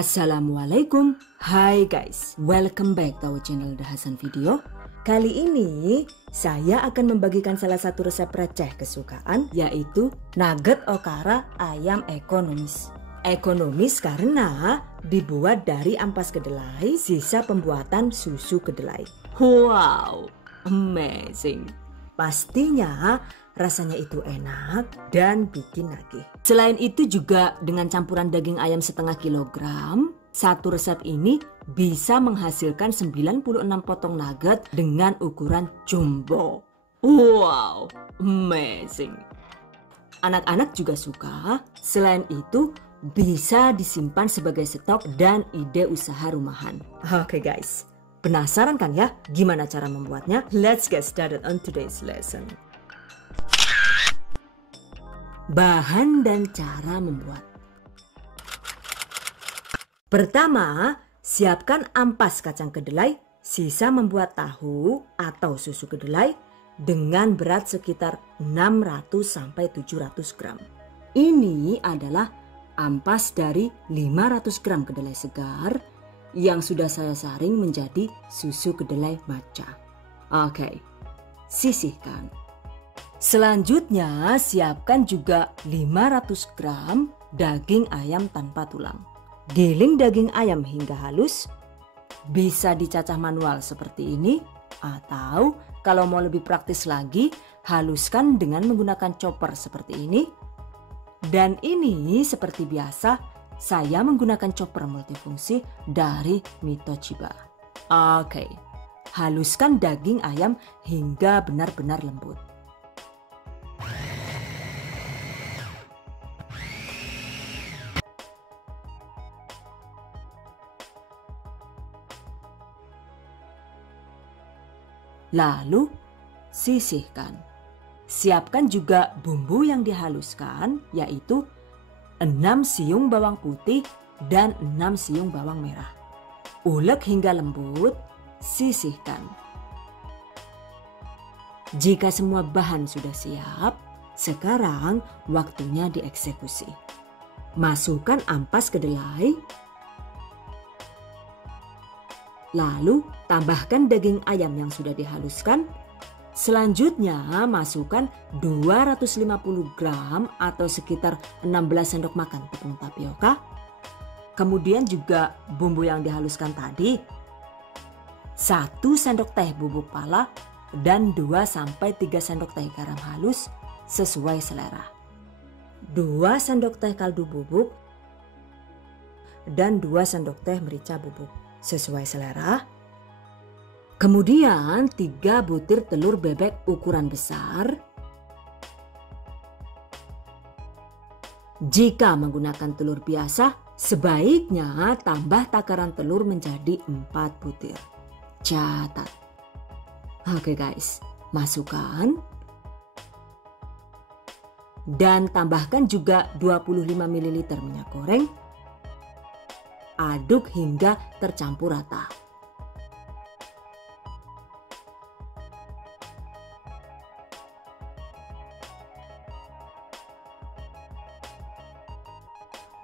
Assalamualaikum. Hai guys, welcome back to our channel The Hasan Video. Kali ini saya akan membagikan salah satu resep receh kesukaan, yaitu nugget okara ayam ekonomis. Ekonomis karena dibuat dari ampas kedelai sisa pembuatan susu kedelai. Wow, amazing. Pastinya rasanya itu enak dan bikin nagih. Selain itu juga dengan campuran daging ayam setengah kilogram, satu resep ini bisa menghasilkan 96 potong nugget dengan ukuran jumbo. Wow, amazing. Anak-anak juga suka. Selain itu bisa disimpan sebagai stok dan ide usaha rumahan. Oke guys, penasaran kan ya gimana cara membuatnya? Let's get started on today's lesson. Bahan dan cara membuat. Pertama, siapkan ampas kacang kedelai, sisa membuat tahu atau susu kedelai dengan berat sekitar 600-700 gram. Ini adalah ampas dari 500 gram kedelai segar yang sudah saya saring menjadi susu kedelai matcha. Oke, sisihkan. Selanjutnya siapkan juga 500 gram daging ayam tanpa tulang. Giling daging ayam hingga halus. Bisa dicacah manual seperti ini, atau kalau mau lebih praktis lagi, haluskan dengan menggunakan chopper seperti ini. Dan ini seperti biasa, saya menggunakan chopper multifungsi dari Mitochiba. Oke, haluskan daging ayam hingga benar-benar lembut. Lalu sisihkan. Siapkan juga bumbu yang dihaluskan, yaitu 6 siung bawang putih dan 6 siung bawang merah. Ulek hingga lembut, sisihkan. Jika semua bahan sudah siap, sekarang waktunya dieksekusi. Masukkan ampas kedelai. Lalu tambahkan daging ayam yang sudah dihaluskan. Selanjutnya masukkan 250 gram atau sekitar 16 sendok makan tepung tapioka. Kemudian juga bumbu yang dihaluskan tadi. 1 sendok teh bubuk pala dan 2-3 sendok teh garam halus sesuai selera. 2 sendok teh kaldu bubuk dan 2 sendok teh merica bubuk sesuai selera. Kemudian 3 butir telur bebek ukuran besar. Jika menggunakan telur biasa, sebaiknya tambah takaran telur menjadi 4 butir. Catat. Oke guys, masukkan. Dan tambahkan juga 25 ml minyak goreng. Aduk hingga tercampur rata.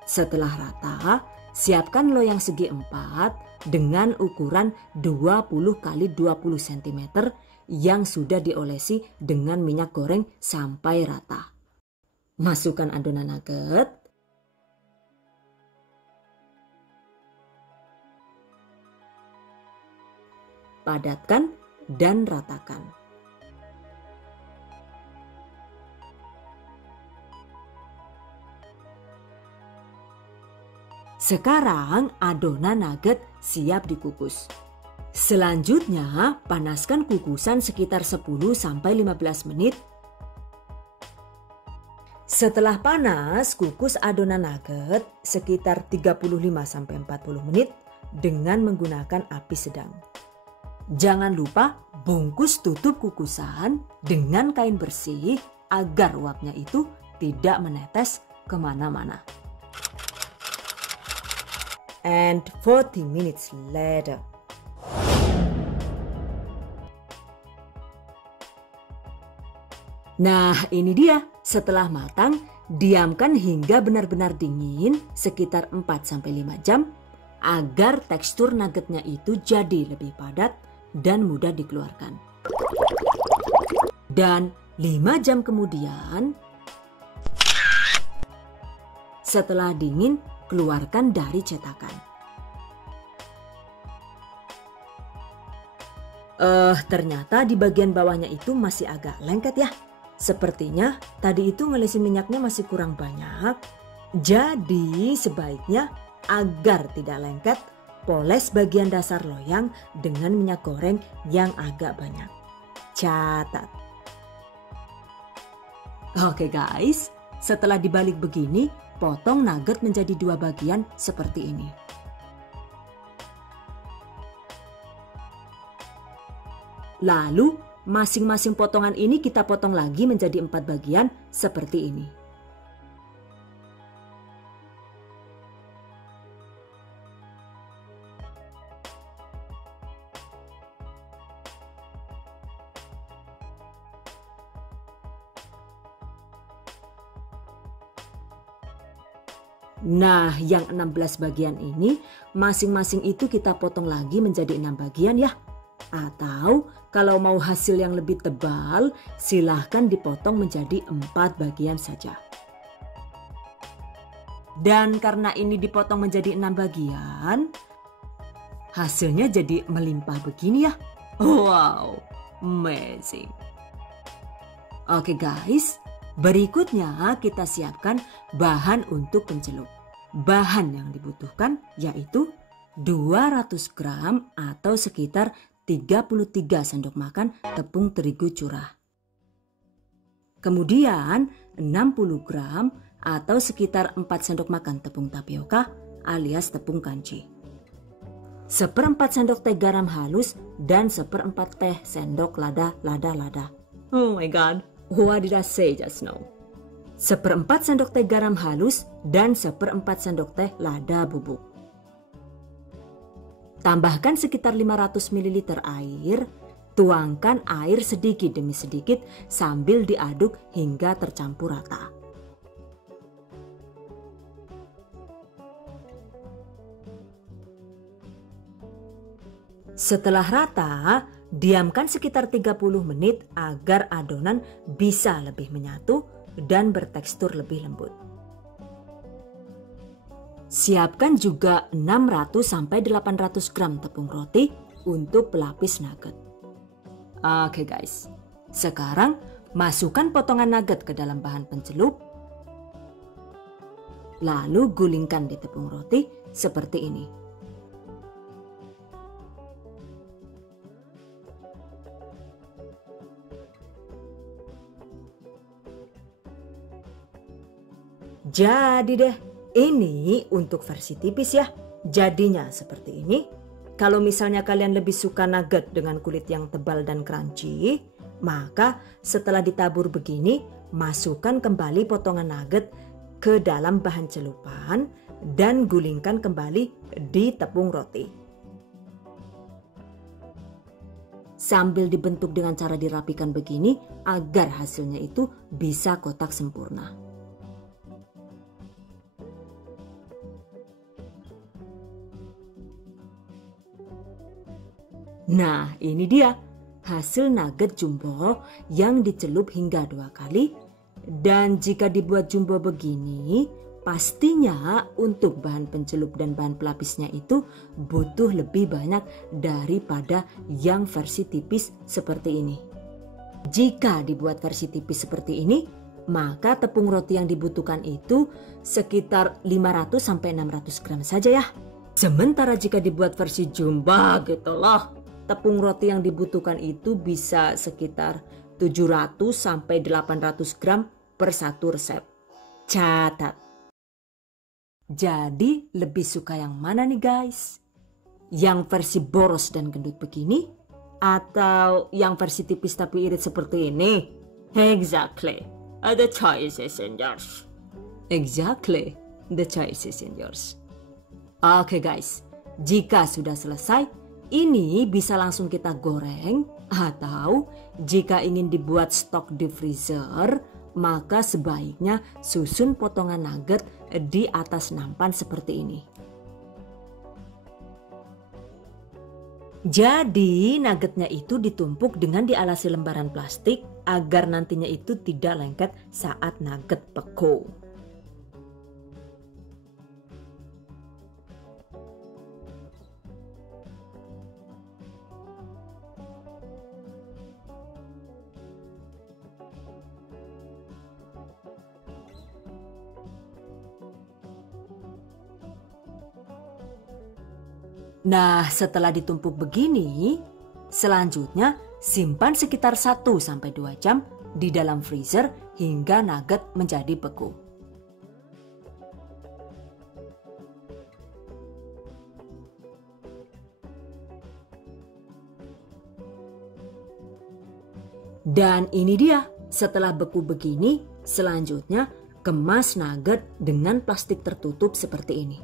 Setelah rata, siapkan loyang segi 4 dengan ukuran 20 x 20 cm yang sudah diolesi dengan minyak goreng sampai rata. Masukkan adonan nugget. Padatkan dan ratakan. Sekarang adonan nugget siap dikukus. Selanjutnya panaskan kukusan sekitar 10-15 menit. Setelah panas, kukus adonan nugget sekitar 35-40 menit dengan menggunakan api sedang. Jangan lupa bungkus tutup kukusan dengan kain bersih agar uapnya itu tidak menetes kemana-mana. And 40 minutes later. Nah, ini dia. Setelah matang, diamkan hingga benar-benar dingin sekitar 4-5 jam. agar tekstur nuggetnya itu jadi lebih padat dan mudah dikeluarkan. Dan 5 jam kemudian, setelah dingin, keluarkan dari cetakan. Ternyata di bagian bawahnya itu masih agak lengket ya. Sepertinya tadi itu ngelesin minyaknya masih kurang banyak. Jadi sebaiknya agar tidak lengket, poles bagian dasar loyang dengan minyak goreng yang agak banyak. Catat. Oke guys, setelah dibalik begini, potong nugget menjadi 2 bagian seperti ini. Lalu masing-masing potongan ini kita potong lagi menjadi 4 bagian seperti ini. Nah, yang 16 bagian ini masing-masing itu kita potong lagi menjadi 6 bagian ya. Atau kalau mau hasil yang lebih tebal, silahkan dipotong menjadi 4 bagian saja. Dan karena ini dipotong menjadi 6 bagian, hasilnya jadi melimpah begini ya. Wow, amazing. Oke guys, berikutnya kita siapkan bahan untuk pencelup. Bahan yang dibutuhkan yaitu 200 gram atau sekitar 33 sendok makan tepung terigu curah. Kemudian 60 gram atau sekitar 4 sendok makan tepung tapioka alias tepung kanji. 1/4 sendok teh garam halus dan 1/4 teh sendok lada. Oh my god, what did I say just now? 1/4 sendok teh garam halus dan 1/4 sendok teh lada bubuk. Tambahkan sekitar 500 ml air, tuangkan air sedikit demi sedikit sambil diaduk hingga tercampur rata. Setelah rata, diamkan sekitar 30 menit agar adonan bisa lebih menyatu dan bertekstur lebih lembut. Siapkan juga 600-800 gram tepung roti untuk pelapis nugget. Oke guys, sekarang masukkan potongan nugget ke dalam bahan pencelup. Lalu gulingkan di tepung roti seperti ini. Jadi deh. Ini untuk versi tipis ya, jadinya seperti ini. Kalau misalnya kalian lebih suka nugget dengan kulit yang tebal dan crunchy, maka setelah ditabur begini, masukkan kembali potongan nugget ke dalam bahan celupan dan gulingkan kembali di tepung roti. Sambil dibentuk dengan cara dirapikan begini agar hasilnya itu bisa kotak sempurna. Nah, ini dia hasil nugget jumbo yang dicelup hingga 2 kali. Dan jika dibuat jumbo begini, pastinya untuk bahan pencelup dan bahan pelapisnya itu butuh lebih banyak daripada yang versi tipis seperti ini. Jika dibuat versi tipis seperti ini, maka tepung roti yang dibutuhkan itu sekitar 500-600 gram saja ya. Sementara jika dibuat versi jumbo gitu loh, tepung roti yang dibutuhkan itu bisa sekitar 700-800 gram per satu resep. Catat. Jadi lebih suka yang mana nih guys? Yang versi boros dan gendut begini? Atau yang versi tipis tapi irit seperti ini? Exactly. The choice is in yours. Exactly. The choice is in yours. Oke guys, jika sudah selesai, ini bisa langsung kita goreng, atau jika ingin dibuat stok di freezer, maka sebaiknya susun potongan nugget di atas nampan seperti ini. Jadi nuggetnya itu ditumpuk dengan dialasi lembaran plastik agar nantinya itu tidak lengket saat nugget beku. Nah, setelah ditumpuk begini, selanjutnya simpan sekitar 1-2 jam di dalam freezer hingga nugget menjadi beku. Dan ini dia, setelah beku begini, selanjutnya kemas nugget dengan plastik tertutup seperti ini.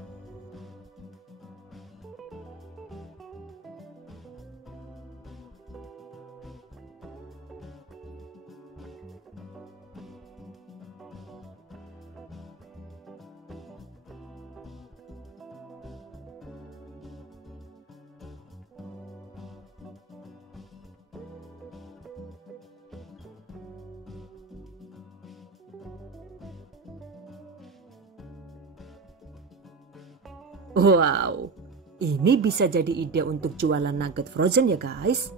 Wow, ini bisa jadi ide untuk jualan nugget frozen ya guys.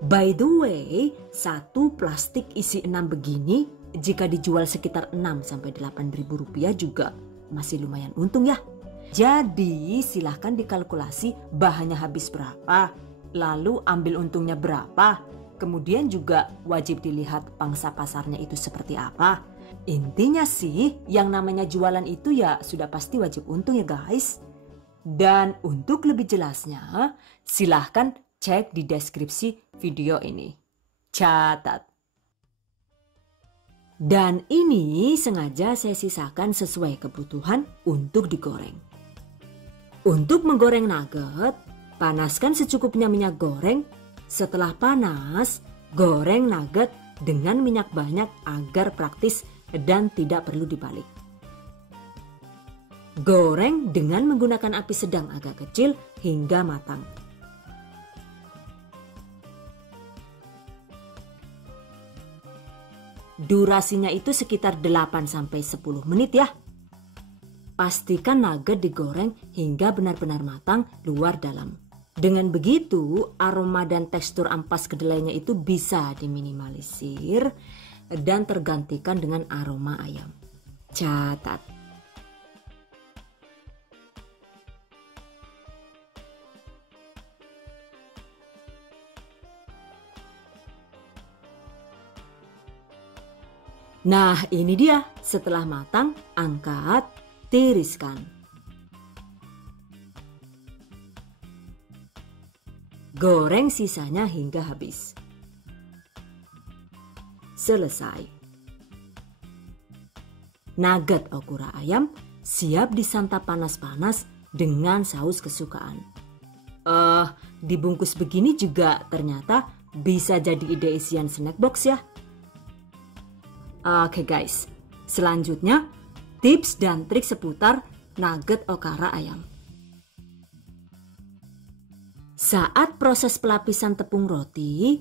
By the way, satu plastik isi 6 begini jika dijual sekitar 6-8 ribu rupiah juga masih lumayan untung ya. Jadi silahkan dikalkulasi bahannya habis berapa, lalu ambil untungnya berapa. Kemudian juga wajib dilihat pangsa pasarnya itu seperti apa. Intinya sih yang namanya jualan itu ya sudah pasti wajib untung ya guys. Dan untuk lebih jelasnya, silahkan cek di deskripsi video ini. Catat. Dan ini sengaja saya sisakan sesuai kebutuhan untuk digoreng. Untuk menggoreng nugget, panaskan secukupnya minyak goreng. Setelah panas, goreng nugget dengan minyak banyak agar praktis dan tidak perlu dibalik. Goreng dengan menggunakan api sedang agak kecil hingga matang. Durasinya itu sekitar 8-10 menit ya. Pastikan nugget digoreng hingga benar-benar matang luar dalam. Dengan begitu, aroma dan tekstur ampas kedelainya itu bisa diminimalisir dan tergantikan dengan aroma ayam. Catat. Nah, ini dia. Setelah matang, angkat, tiriskan. Goreng sisanya hingga habis. Selesai. Nugget okura ayam siap disantap panas-panas dengan saus kesukaan. Dibungkus begini juga ternyata bisa jadi ide isian snack box ya. Oke guys, selanjutnya tips dan trik seputar nugget okara ayam. Saat proses pelapisan tepung roti,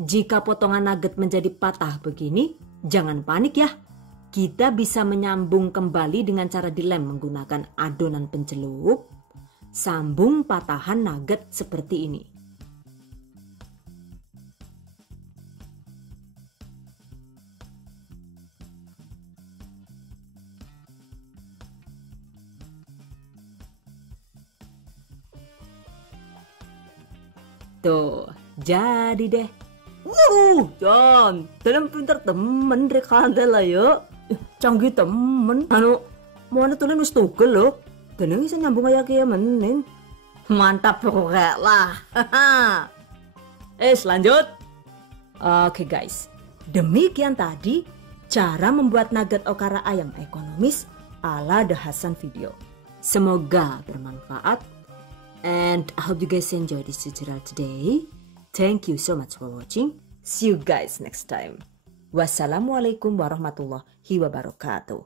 jika potongan nugget menjadi patah begini, jangan panik ya. Kita bisa menyambung kembali dengan cara dilem menggunakan adonan pencelup. Sambung patahan nugget seperti ini. Tuh, jadi deh. John, dalam pintar temen rekada lah ya. Canggih temen. Mau tulen wis tugel loh. Dan bisa nyambung kayak kia meneng. Mantap pokoknya lah. Lanjut. Oke guys, demikian tadi cara membuat nugget okara ayam ekonomis ala The Hasan Video. Semoga bermanfaat. And I hope you guys enjoy this tutorial today. Thank you so much for watching. See you guys next time. Wassalamualaikum warahmatullahi wabarakatuh.